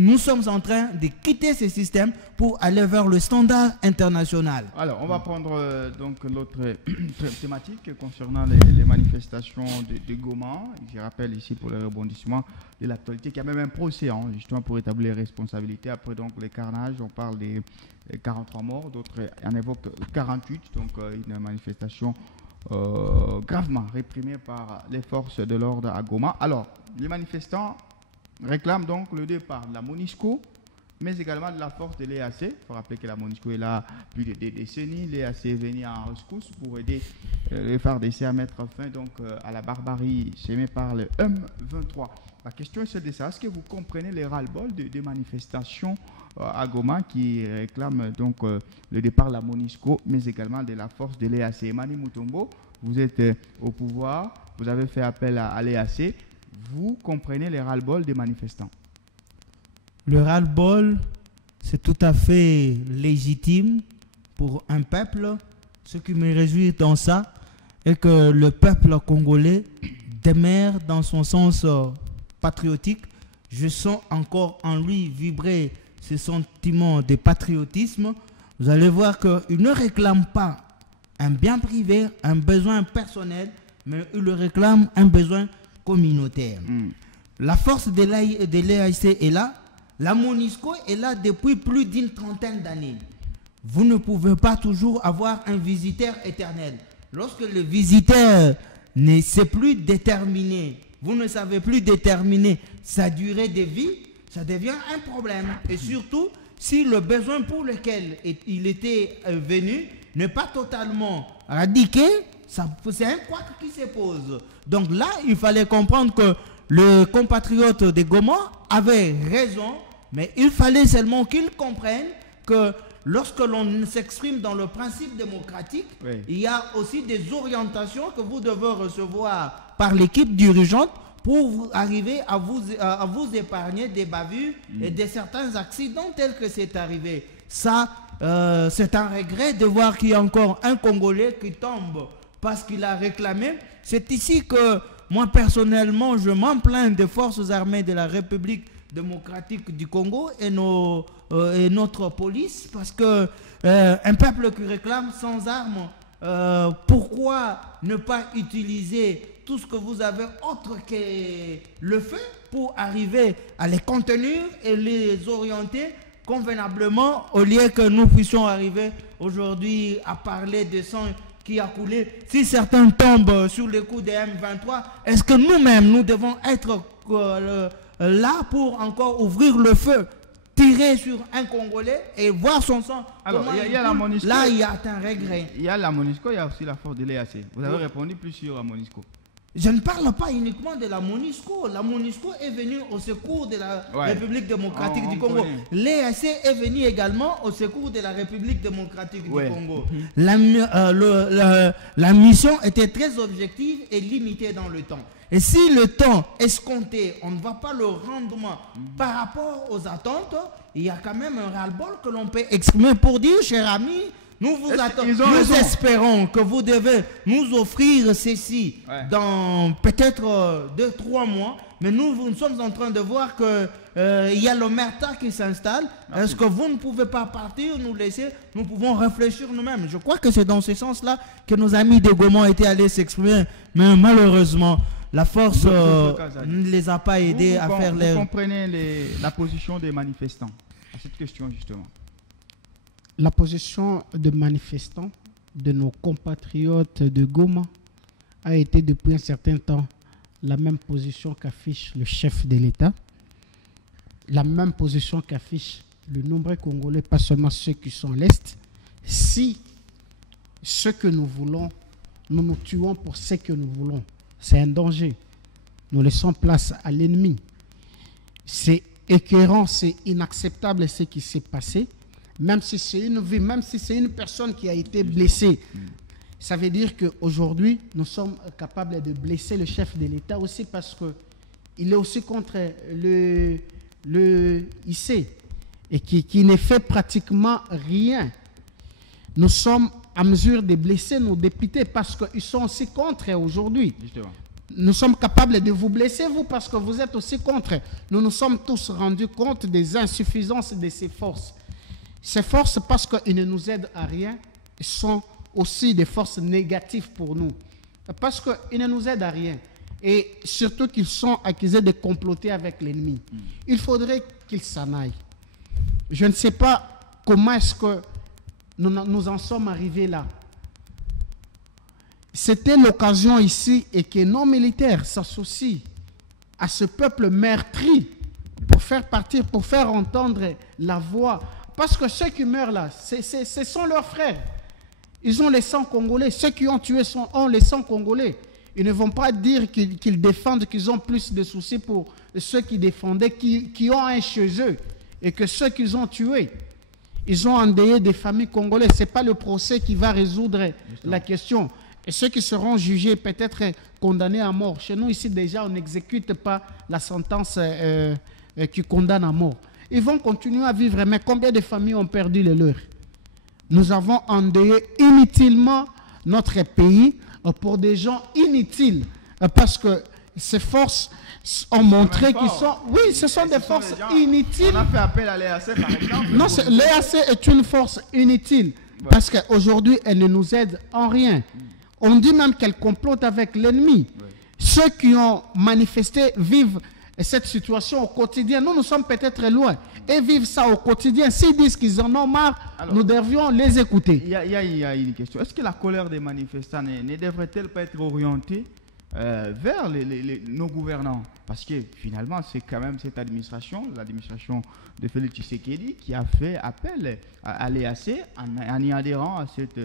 nous sommes en train de quitter ce système pour aller vers le standard international. Alors, on va prendre donc l'autre thématique concernant les manifestations de Goma. Je rappelle ici pour le rebondissement de l'actualité qu'il y a même un procès justement pour établir les responsabilités. Après donc les carnages, on parle des 43 morts, d'autres en évoquent 48, donc une manifestation gravement réprimée par les forces de l'ordre à Goma. Alors, les manifestants réclament donc le départ de la MONUSCO, mais également de la force de l'EAC. Il faut rappeler que la MONUSCO est là depuis des décennies. L'EAC est venu en rescousse pour aider les FARDC à mettre fin donc, à la barbarie sémée par le M23. La question est de ça. Est-ce que vous comprenez les ras-le-bol des manifestations à Goma qui réclament donc le départ de la MONUSCO, mais également de la force de l'EAC? Emmanuel Mutombo, vous êtes au pouvoir, vous avez fait appel à l'EAC. Vous comprenez les ras-le-bol des manifestants? Le ras-le-bol, c'est tout à fait légitime pour un peuple. Ce qui me réjouit dans ça est que le peuple congolais demeure dans son sens patriotique. Je sens encore en lui vibrer ce sentiment de patriotisme. Vous allez voir qu'il ne réclame pas un bien privé, un besoin personnel, mais il réclame un besoin communautaire. La force de l'EAC est là. La MONUSCO est là depuis plus d'une trentaine d'années. Vous ne pouvez pas toujours avoir un visiteur éternel. Lorsque le visiteur ne sait plus déterminer, vous ne savez plus déterminer sa durée de vie, ça devient un problème. Et surtout, si le besoin pour lequel il était venu n'est pas totalement radiqué, c'est un quoi qui se pose. Donc là, il fallait comprendre que le compatriote de Goma avait raison, mais il fallait seulement qu'il comprenne que lorsque l'on s'exprime dans le principe démocratique, il y a aussi des orientations que vous devez recevoir par l'équipe dirigeante pour arriver à vous épargner des bavures et de certains accidents tels que c'est arrivé. Ça, c'est un regret de voir qu'il y a encore un Congolais qui tombe parce qu'il a réclamé. C'est ici que moi personnellement, je m'en plains des forces armées de la République démocratique du Congo et notre police, parce que un peuple qui réclame sans armes, pourquoi ne pas utiliser tout ce que vous avez autre que le feu pour arriver à les contenir et les orienter convenablement, au lieu que nous puissions arriver aujourd'hui à parler de sang qui a coulé. Si certains tombent sur les coups des M23, est-ce que nous-mêmes, nous devons être là pour encore ouvrir le feu, tirer sur un Congolais et voir son sang? Alors, il y a la MONUSCO. Là, il y a un regret. Il y a la MONUSCO, il y a aussi la force de l'EAC. Vous avez répondu plus sur la MONUSCO. Je ne parle pas uniquement de la MONUSCO. La MONUSCO est venue au secours de la République démocratique du Congo. L'EAC est venu également au secours de la République démocratique du Congo. La mission était très objective et limitée dans le temps. Et si le temps escompté, on ne va pas le rendement par rapport aux attentes, il y a quand même un ras-le-bol que l'on peut exprimer pour dire, cher ami, nous vous attendons. Nous espérons que vous devez nous offrir ceci dans peut-être 2-3 mois. Mais nous sommes en train de voir qu'il y a l'omerta qui s'installe. Est-ce que vous ne pouvez pas partir, nous laisser? Nous pouvons réfléchir nous-mêmes. Je crois que c'est dans ce sens-là que nos amis de Goma étaient allés s'exprimer. Mais malheureusement, la force ne les a pas aidés à faire les... Vous comprenez la position des manifestants à cette question, justement? La position de manifestants de nos compatriotes de Goma a été depuis un certain temps la même position qu'affiche le chef de l'État, la même position qu'affiche le nombreux Congolais, pas seulement ceux qui sont à l'Est. Si ce que nous voulons, nous nous tuons pour ce que nous voulons, c'est un danger. Nous laissons place à l'ennemi. C'est écœurant, c'est inacceptable ce qui s'est passé. Même si c'est une vie, même si c'est une personne qui a été blessée, ça veut dire qu'aujourd'hui, nous sommes capables de blesser le chef de l'État aussi parce qu'il est aussi contre le IC et qui ne fait pratiquement rien. Nous sommes à mesure de blesser nos députés parce qu'ils sont aussi contre aujourd'hui. Nous sommes capables de vous blesser, vous, parce que vous êtes aussi contre. Nous nous sommes tous rendus compte des insuffisances de ces forces. Ces forces, parce qu'ils ne nous aident à rien, sont aussi des forces négatives pour nous. Parce qu'ils ne nous aident à rien. Et surtout qu'ils sont accusés de comploter avec l'ennemi. Il faudrait qu'ils s'en aillent. Je ne sais pas comment est-ce que nous en sommes arrivés là. C'était l'occasion ici et que nos militaires s'associent à ce peuple meurtri pour faire partir, pour faire entendre la voix. Parce que ceux qui meurent là, ce sont leurs frères. Ils ont les sangs congolais. Ceux qui ont tué ont les sangs congolais. Ils ne vont pas dire qu'ils défendent, qu'ils ont plus de soucis pour ceux qui défendaient, qui ont un chez eux. Et que ceux qu'ils ont tués, ils ont endeuillé des familles congolaises. Ce n'est pas le procès qui va résoudre la question. Et ceux qui seront jugés, peut-être condamnés à mort. Chez nous, ici, déjà, on n'exécute pas la sentence qui condamne à mort. Ils vont continuer à vivre. Mais combien de familles ont perdu les leurs? Nous avons endeuillé inutilement notre pays pour des gens inutiles. Parce que ces forces ont montré qu'ils sont... Oui, ce sont des forces inutiles. On a fait appel à l'EAC, par exemple. Non, l'EAC est une force inutile. Ouais. Parce qu'aujourd'hui, elle ne nous aide en rien. On dit même qu'elle complote avec l'ennemi. Ouais. Ceux qui ont manifesté vivent cette situation au quotidien. Nous sommes peut-être loin. Et vivent ça au quotidien. S'ils disent qu'ils en ont marre, alors, nous devrions les écouter. Il y a une question. Est-ce que la colère des manifestants ne devrait-elle pas être orientée vers nos gouvernants? Parce que finalement, c'est quand même cette administration, l'administration de Félix Tshisekedi, qui a fait appel à l'EAC en y adhérant à cette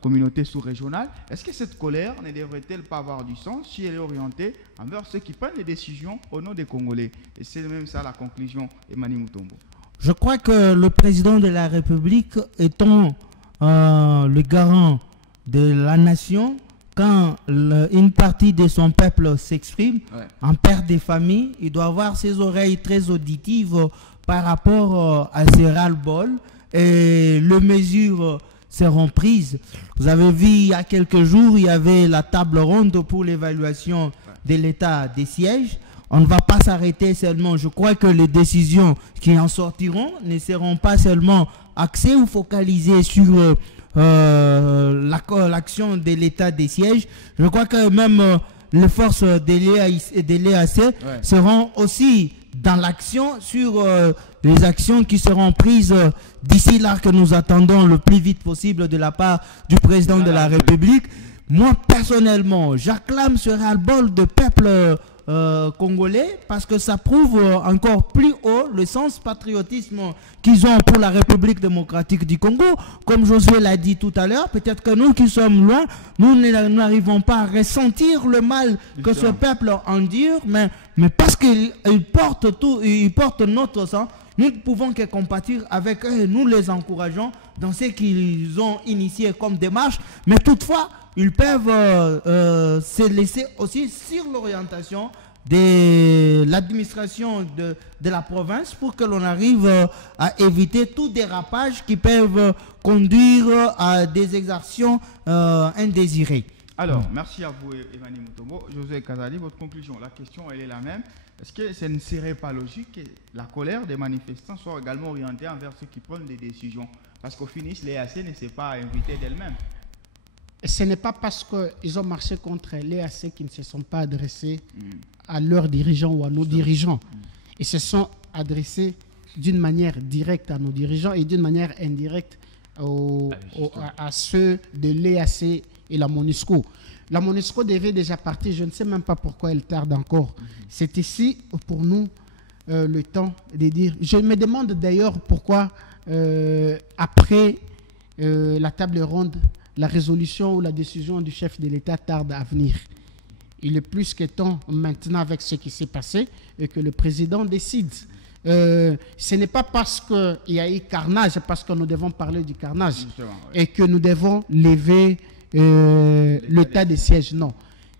communauté sous-régionale. Est-ce que cette colère ne devrait-elle pas avoir du sens si elle est orientée envers ceux qui prennent les décisions au nom des Congolais? Et c'est même ça la conclusion, Emmanuel Mutombo. Je crois que le président de la République étant le garant de la nation, quand une partie de son peuple s'exprime en perte des familles, il doit avoir ses oreilles très auditives par rapport à ces ras-le-bol et les mesures seront prises. Vous avez vu il y a quelques jours, il y avait la table ronde pour l'évaluation de l'état des sièges. On ne va pas s'arrêter seulement. Je crois que les décisions qui en sortiront ne seront pas seulement axées ou focalisées sur l'action de l'état des sièges. Je crois que même les forces de l'EAC seront aussi dans l'action sur les actions qui seront prises d'ici là que nous attendons le plus vite possible de la part du président de la République. Moi, personnellement, j'acclame ce ras-le-bol de peuple congolais parce que ça prouve encore plus haut le sens patriotisme qu'ils ont pour la République démocratique du Congo. Comme Josué l'a dit tout à l'heure, peut-être que nous qui sommes loin, nous n'arrivons pas à ressentir le mal que ce peuple endure, mais parce qu'il porte tout, il porte notre sang, nous ne pouvons que compatir avec eux. Nous les encourageons dans ce qu'ils ont initié comme démarche, mais toutefois, ils peuvent se laisser aussi sur l'orientation de l'administration de la province pour que l'on arrive à éviter tout dérapage qui peuvent conduire à des exactions indésirées. Alors, merci à vous, Emmanuel Mutombo. José Kazali, votre conclusion, la question, elle est la même. Est-ce que ce ne serait pas logique que la colère des manifestants soit également orientée envers ceux qui prennent des décisions? Parce qu'au finish, l'EAC ne s'est pas invitée d'elle-même. Ce n'est pas parce qu'ils ont marché contre l'EAC qu'ils ne se sont pas adressés à leurs dirigeants ou à nos dirigeants. Ils se sont adressés d'une manière directe à nos dirigeants et d'une manière indirecte à ceux de l'EAC et la MONUSCO. La MONUSCO devait déjà partir, je ne sais même pas pourquoi elle tarde encore. C'est ici pour nous le temps de dire. Je me demande d'ailleurs pourquoi après la table ronde, la résolution ou la décision du chef de l'État tarde à venir. Il est plus que temps maintenant avec ce qui s'est passé et que le président décide. Ce n'est pas parce qu'il y a eu carnage, parce que nous devons parler du carnage et que nous devons lever l'état des sièges. Non.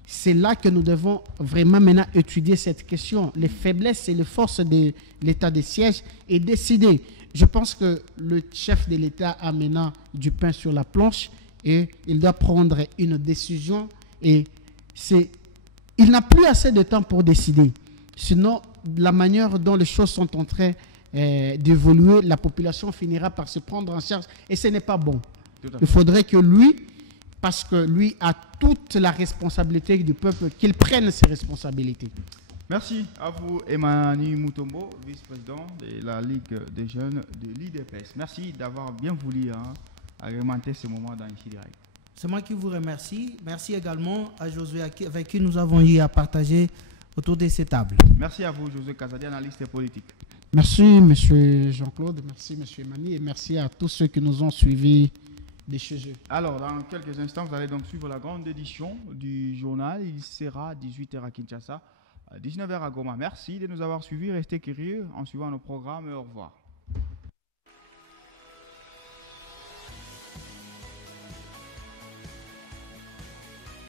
C'est là que nous devons vraiment maintenant étudier cette question, les faiblesses et les forces de l'état des sièges et décider. Je pense que le chef de l'État a maintenant du pain sur la planche et il doit prendre une décision et c'est il n'a plus assez de temps pour décider. Sinon, la manière dont les choses sont en train d'évoluer, la population finira par se prendre en charge et ce n'est pas bon. Il faudrait que lui, parce que lui a toute la responsabilité du peuple, qu'il prenne ses responsabilités. Merci à vous, Emmanuel Mutombo, vice-président de la Ligue des jeunes de l'IDPS. Merci d'avoir bien voulu agrémenter ce moment dans Ici Direct. C'est moi qui vous remercie. Merci également à Josué avec qui nous avons eu à partager autour de ces tables. Merci à vous, Josué Kazadi, analyste politique. Merci, M. Jean-Claude. Merci, M. Emmanuel. Et merci à tous ceux qui nous ont suivis de chez eux. Alors, dans quelques instants, vous allez donc suivre la grande édition du journal. Il sera à 18h à Kinshasa, à 19h à Goma. Merci de nous avoir suivis. Restez curieux en suivant nos programmes. Au revoir.